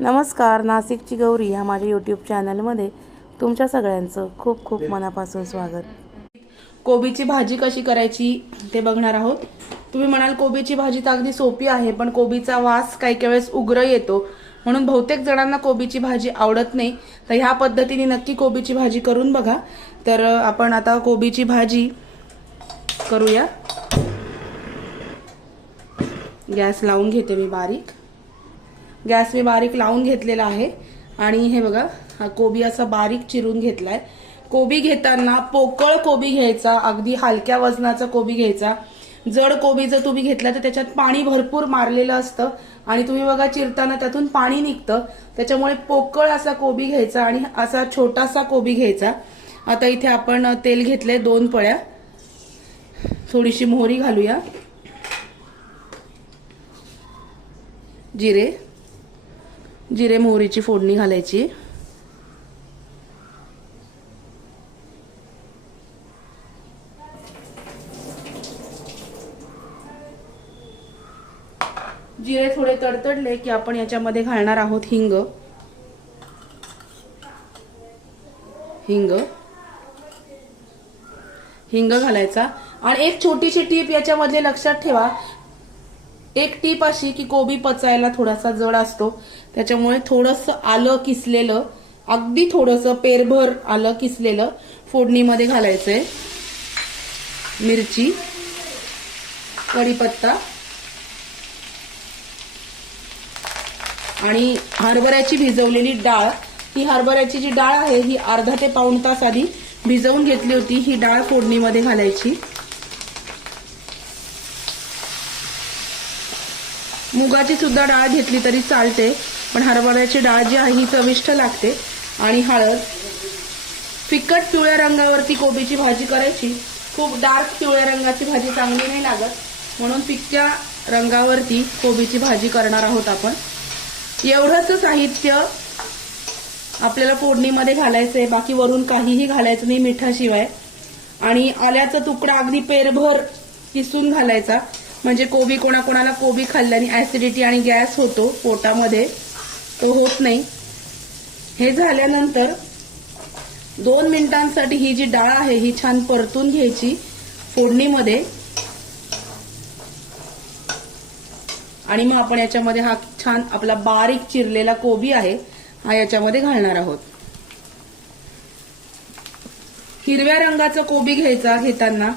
नमस्कार, नाशिकची गौरी ह्या माझ्या यूट्यूब चॅनलमध्ये तुमच्या सगळ्यांचं खूप खूप मनापासून स्वागत। कोबीची भाजी कशी करायची ते बघणार आहोत। तुम्ही म्हणाल कोबीची भाजी तर अगदी सोपी आहे, पण कोबीचा वास काही काही वेळेस उग्र येतो, म्हणून बहुतेक जणांना कोबीची भाजी आवडत नाही। तर ह्या पद्धतीने नक्की कोबीची भाजी करून बघा। तर आपण आता कोबीची भाजी करूया। गॅस लावून घेते मी बारीक। गॅस मी बारीक लावून घेतलेला आहे आणि हे बघा, हा कोबी असा बारीक चिरून घेतलाय। कोबी घेताना पोकळ कोबी घ्यायचा, अगदी हलक्या वजनाचा कोबी घ्यायचा। जड कोबी जर तुम्ही घेतला तर त्याच्यात पाणी भरपूर मारलेलं असतं आणि तुम्ही बघा चिरताना त्यातून पाणी निघतं, त्याच्यामुळे पोकळ असा कोबी घ्यायचा आणि असा छोटासा कोबी घ्यायचा। आता इथे आपण तेल घेतले 2 पळ्या, थोडीशी मोहरी घालूया, जिरे मोहरीची फोडणी घालायची। जिरे थोडे तडतडले की आपण याच्यामध्ये घालणार आहोत हिंग। हिंग घालायचा। आणि एक छोटीशी टीप याच्यामध्ये लक्षात ठेवा, एक टीप अशी की कोबी पचायला थोडासा जड असतो, त्याच्यामुळे थोडंसं आलं किसलेलं, अगदी थोडंसं पेरभर आलं किसलेलं फोडणीमध्ये घालायचंय। मिरची, कढीपत्ता आणि हरभऱ्याची भिजवलेली डाळ। ही हरभऱ्याची जी डाळ आहे ही अर्धा ते पाऊण तास आधी भिजवून घेतली होती। ही डाळ फोडणीमध्ये घालायची। मुगाची सुद्धा डाळ घेतली तरी चालते, पण हरभऱ्याची डाळ जी आहे ही चविष्ट लागते। आणि हळद। फिकट पिवळ्या रंगावरती कोबीची भाजी करायची, खूप डार्क पिवळ्या रंगाची भाजी चांगली नाही लागत, म्हणून फिक्या रंगावरती कोबीची भाजी करणार आहोत आपण। एवढंच साहित्य आपल्याला फोडणीमध्ये घालायचंय, बाकी वरून काहीही घालायचं नाही मिठाशिवाय। आणि आल्याचा तुकडा अगदी पेरभर किसून घालायचा, म्हणजे कोबी कोणाकोणाला कोबी खाल्ल्याने ऍसिडिटी आणि गॅस होतो पोटामध्ये, तो होत नाही। हे झाल्यानंतर 2 मिनिटांसाठी ही जी डाळ आहे ही छान परतून घ्यायची फोडणीमध्ये। आणि मग आपण याच्यामध्ये हा छान आपला बारीक चिरलेला कोबी आहे हा याच्यामध्ये घालणार आहोत। हिरव्या रंगाचा कोबी घ्यायचा, घेताना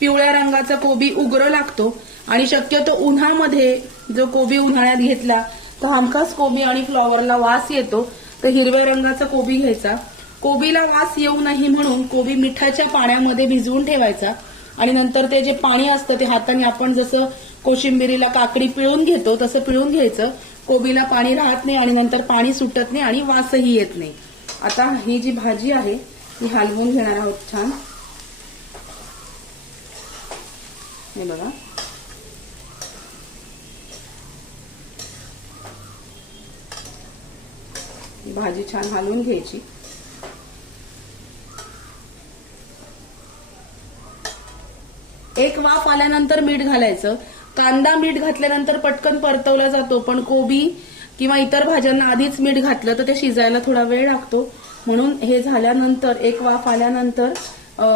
पिवळ्या रंगाचा कोबी उग्र लागतो आणि शक्यतो उन्हामध्ये जो कोबी उन्हाळ्यात घेतला तर हमखास कोबी आणि फ्लॉवरला वास येतो, तर हिरव्या रंगाचा कोबी घ्यायचा। कोबीला वास येऊ नये म्हणून कोबी मिठाच्या पाण्यामध्ये भिजवून ठेवायचा आणि नंतर ते जे पाणी असतं ते हाताने आपण जसं कोशिंबिरीला काकडी पिळून घेतो तसं पिळून घ्यायचं। कोबीला पाणी राहत नाही आणि नंतर पाणी सुटत नाही आणि वासही येत नाही। आता ही जी भाजी आहे ही हलवून घेणार आहोत छान। हे बघा, भाजी छान हलवून घ्यायची। एक वाफ आल्यानंतर मीठ घालायचं। कांदा मीठ घातल्यानंतर पटकन परतवला जातो, पण कोबी किंवा इतर भाज्यांना आधीच मीठ घातलं तर ते शिजायला थोडा वेळ लागतो, म्हणून हे झाल्यानंतर एक वाफ आल्यानंतर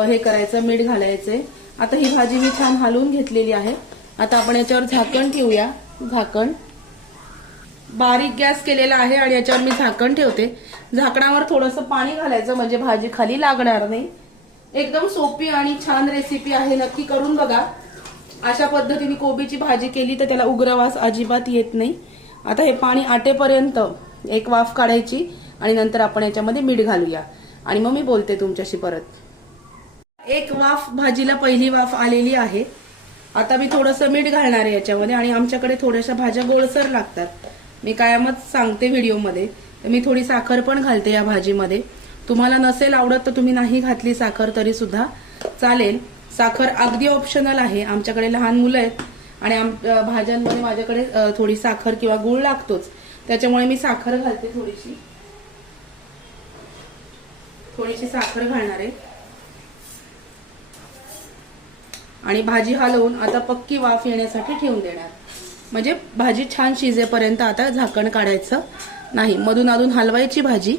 हे करायचं, मीठ घालायचंय। आता ही भाजी मी छान हलवून घेतलेली आहे। आता आपण याच्यावर झाकण ठेवूया। झाकण बारीक गॅस केलेला आहे आणि याच्यावर मी झाकण ठेवते। झाकणावर थोडंसं पाणी घालायचं म्हणजे भाजी खाली लागणार नाही। एकदम सोपी आणि छान रेसिपी आहे, नक्की करून बघा। अशा पद्धतीने कोबीची भाजी केली तर त्याला उग्रवास अजिबात येत नाही। आता हे पाणी आटेपर्यंत एक वाफ काढायची आणि नंतर आपण याच्यामध्ये मीठ घालूया आणि मग मी बोलते तुमच्याशी परत। एक वाफ भाजीला पहिली वाफ आलेली आहे। आता मी थोडंसं मीठ घालणार आहे याच्यामध्ये आणि आमच्याकडे थोड्याशा भाज्या गोडसर लागतात, मी कायमच सांगते व्हिडिओमध्ये, तर मी थोडी साखर पण घालते या भाजीमध्ये। तुम्हाला नसेल आवडत तर तुम्ही नाही घातली साखर तरी सुद्धा चालेल। साखर अगदी ऑप्शनल आहे, आमच्याकडे लहान मुलं आहेत आणि भाज्यांमध्ये माझ्याकडे थोडी साखर किंवा गूळ लागतोच, त्याच्यामुळे मी साखर घालते। थोडीशी साखर घालणार आहे आणि भाजी हलवून आता पक्की वाफ येण्यासाठी ठेवून देणार। म्हणजे भाजी छान शिजेपर्यंत आता झाकण काढायचं नाही, मधून अधून हलवायची भाजी.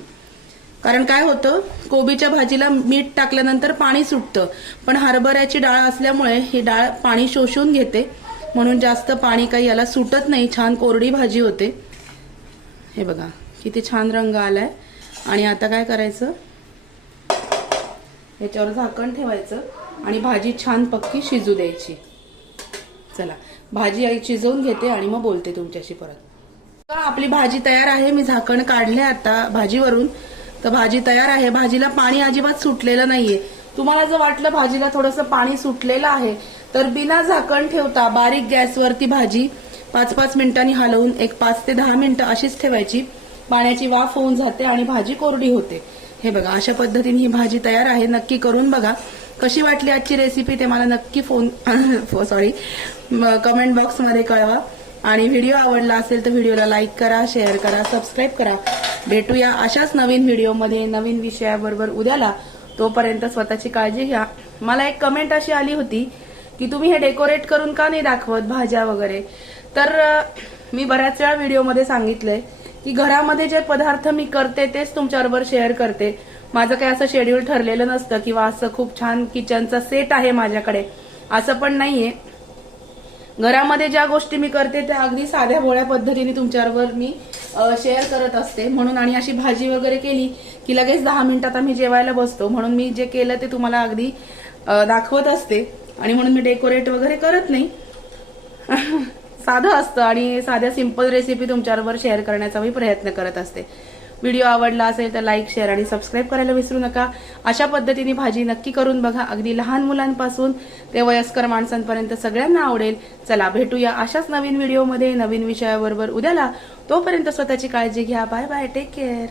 कारण काय होतं, कोबीच्या भाजीला मीठ टाकल्यानंतर पाणी सुटतं, पण हरभऱ्याची डाळ असल्यामुळे ही डाळ पाणी शोषून घेते, म्हणून जास्त पाणी काही याला सुटत नाही, छान कोरडी भाजी होते. हे बघा किती छान रंग आलाय. आणि आता काय करायचं, याच्यावर झाकण ठेवायचं आणि भाजी छान पक्की शिजू द्यायची. चला भाजी आई शिजवून घेते आणि मग बोलते तुमच्याशी परत. आपली भाजी तयार आहे. मी झाकण काढले आता भाजीवरून, तर भाजी तयार आहे. भाजीला पाणी अजिबात सुटलेलं नाहीये. तुम्हाला जर वाटलं भाजीला थोडंसं पाणी सुटलेलं आहे तर बिना झाकण ठेवता बारीक गॅसवरती भाजी 5-5 मिनिटांनी हलवून एक 5 ते 10 मिनिटं अशीच ठेवायची. पाण्याची वाफ होऊन जाते आणि भाजी कोरडी होते. हे बघा अशा पद्धतीने ही भाजी तयार आहे. नक्की करून बघा. कशी वाटली आजची रेसिपी ते मला नक्की कमेंट बॉक्समध्ये कळवा. आणि व्हिडिओ आवडला असेल तर व्हिडिओला लाईक करा, शेअर करा, सबस्क्राईब करा. भेटूया अशाच नवीन व्हिडिओमध्ये नवीन विषयाबरोबर उद्याला. तोपर्यंत स्वतःची काळजी घ्या. मला एक कमेंट अशी आली होती की तुम्ही हे डेकोरेट करून का नाही दाखवत भाज्या वगैरे. तर मी बऱ्याच वेळा व्हिडिओमध्ये सांगितलंय की घरामध्ये जे पदार्थ मी करते तेच तुमच्याबरोबर शेअर करते. माझं काही असं शेड्यूल ठरलेलं नसतं किंवा असं खूप छान किचनचा सेट आहे माझ्याकडे, असं पण नाहीये. घरामध्ये ज्या गोष्टी मी करते त्या अगदी साध्या भोळ्या पद्धतीने तुमच्याबरोबर मी शेअर करत असते. म्हणून आणि अशी भाजी वगैरे केली की लगेच 10 मिनिटात आम्ही जेवायला बसतो. म्हणून मी जे केलं ते तुम्हाला अगदी दाखवत असते. आणि म्हणून मी डेकोरेट वगैरे करत नाही. साधं असतं आणि साध्या सिंपल रेसिपी तुमच्याबरोबर शेअर करण्याचा मी प्रयत्न करत असते. व्हिडिओ आवडला असेल तर लाईक, शेअर आणि सबस्क्राईब करायला विसरू नका. अशा पद्धतीने भाजी नक्की करून बघा. अगदी लहान मुलांपासून ते वयस्कर माणसांपर्यंत सगळ्यांना आवडेल. चला भेटूया अशाच नवीन व्हिडिओमध्ये नवीन विषयाबरोबर उद्याला. तोपर्यंत स्वतःची काळजी घ्या. Bye bye, take care.